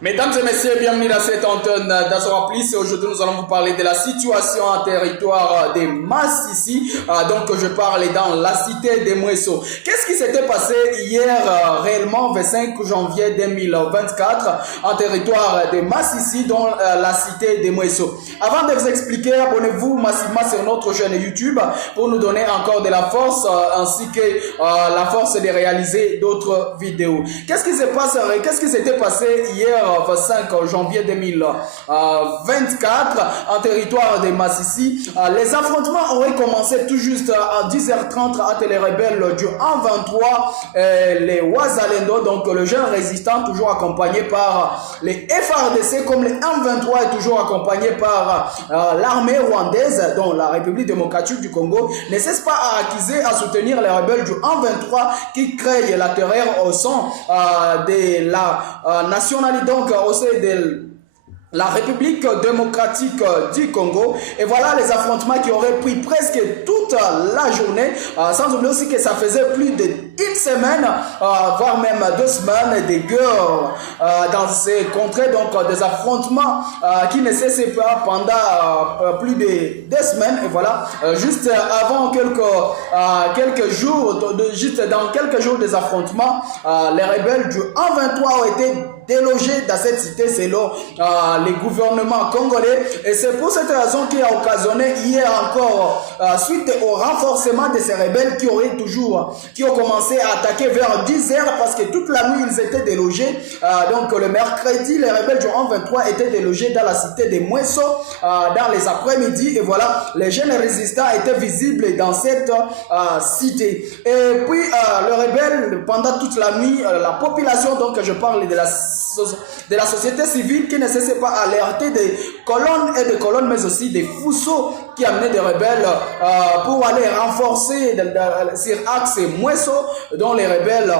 Mesdames et messieurs, bienvenue dans cette antenne d'Azora Plus. Aujourd'hui, nous allons vous parler de la situation en territoire des Massissi. Donc, je parle dans la cité des Mouesso. Qu'est-ce qui s'était passé hier, réellement, 25 janvier 2024, en territoire des Massissi, dans la cité des Mouesso? Avant de vous expliquer, abonnez-vous massivement sur notre chaîne YouTube pour nous donner encore de la force, ainsi que la force de réaliser d'autres vidéos. Qu'est-ce qui s'était passé hier 25 janvier 2024 en territoire de Massissi? Les affrontements auraient commencé tout juste à 10h30 entre les rebelles du 123 les Wazalendo, donc le jeune résistant toujours accompagné par les FARDC, comme les 123 est toujours accompagné par l'armée rwandaise, dont la République démocratique du Congo ne cesse pas à accuser, à soutenir les rebelles du 123 qui créent la terreur au sein de la nationalité, donc au sein de la République démocratique du Congo. Et voilà les affrontements qui auraient pris presque toute la journée, sans oublier aussi que ça faisait plus d'une semaine, voire même 2 semaines, des guerres dans ces contrées, donc des affrontements qui ne cessaient pas pendant plus de 2 semaines. Et voilà, juste avant quelques jours, juste dans quelques jours des affrontements, les rebelles du 123 ont été délogés dans cette cité selon les gouvernements congolais, et c'est pour cette raison qui a occasionné hier encore, suite au renforcement de ces rebelles qui ont commencé à attaquer vers 10h, parce que toute la nuit ils étaient délogés. Donc le mercredi, les rebelles du 123 étaient délogés dans la cité de Mouesso dans les après-midi, et voilà, les jeunes résistants étaient visibles dans cette cité. Et puis les rebelles, pendant toute la nuit, la population, donc je parle de la société civile, qui ne cessait pas à alerter des colonnes et des colonnes, mais aussi des fousseaux qui amenaient des rebelles pour aller renforcer sur axe Mouesso, dont les rebelles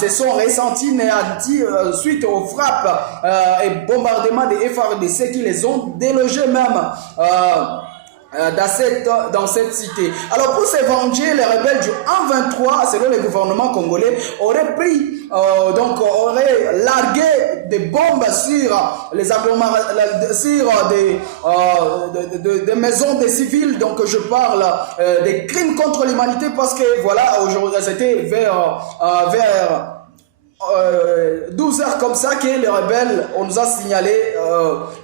se sont ressentis néantis suite aux frappes et bombardements des FARDC qui les ont délogés même dans cette cité. Alors pour se venger, les rebelles du 123, selon le gouvernement congolais, auraient largué des bombes sur les sur des maisons des civils. Donc je parle des crimes contre l'humanité, parce que voilà, aujourd'hui c'était vers 12h comme ça que les rebelles, on nous a signalé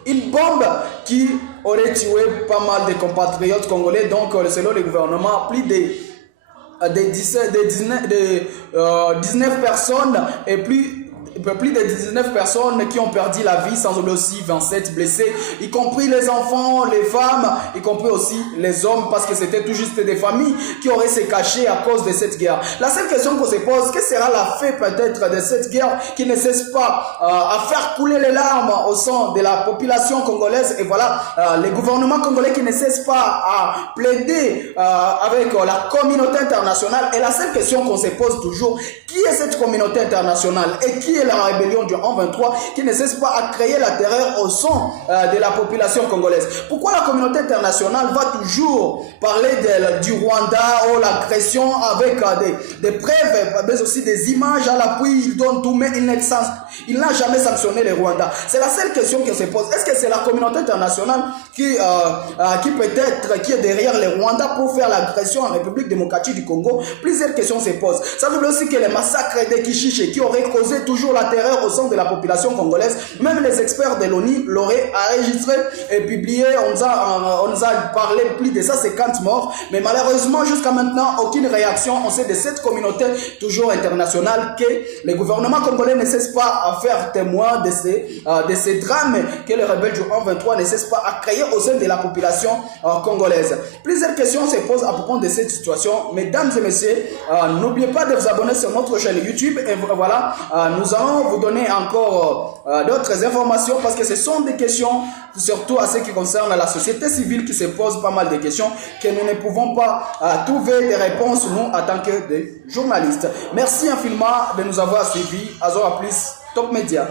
une bombe qui aurait tué pas mal de compatriotes congolais. Donc selon le gouvernement, plus de 19 personnes et plus de 19 personnes qui ont perdu la vie, sans oublier aussi 27 blessés, y compris les enfants, les femmes, y compris aussi les hommes, parce que c'était tout juste des familles qui auraient se caché à cause de cette guerre. La seule question qu'on se pose, quelle sera la fin peut-être de cette guerre qui ne cesse pas à faire couler les larmes au sein de la population congolaise? Et voilà, les gouvernements congolais qui ne cessent pas à plaider avec la communauté internationale. Et la seule question qu'on se pose toujours, qui est cette communauté internationale et qui est la rébellion du 123 qui ne cesse pas à créer la terreur au sein de la population congolaise? Pourquoi la communauté internationale va toujours parler du Rwanda ou l'agression avec des preuves, mais aussi des images à l'appui? Il donne tout, mais il n'a jamais sanctionné les Rwandais. C'est la seule question qui se pose. Est-ce que c'est la communauté internationale qui est derrière les Rwandais pour faire l'agression en République démocratique du Congo? Plusieurs questions se posent. Ça veut dire aussi que les massacres des Kishiché qui auraient causé toujours la terreur au sein de la population congolaise, même les experts de l'ONU l'auraient enregistré et publié. On nous a parlé plus de 150 morts, mais malheureusement jusqu'à maintenant aucune réaction. On sait de cette communauté toujours internationale que les gouvernements congolais ne cessent pas à faire témoin de ces drames que les rebelles du 123 ne cessent pas à créer au sein de la population congolaise. Plusieurs questions se posent à propos de cette situation. Mesdames et messieurs, n'oubliez pas de vous abonner sur notre chaîne YouTube, et voilà, nous allons vous donner encore d'autres informations, parce que ce sont des questions, surtout à ce qui concerne la société civile, qui se pose pas mal de questions que nous ne pouvons pas trouver des réponses, nous, en tant que des journalistes. Merci infiniment de nous avoir suivis. Azora Plus, Top Média.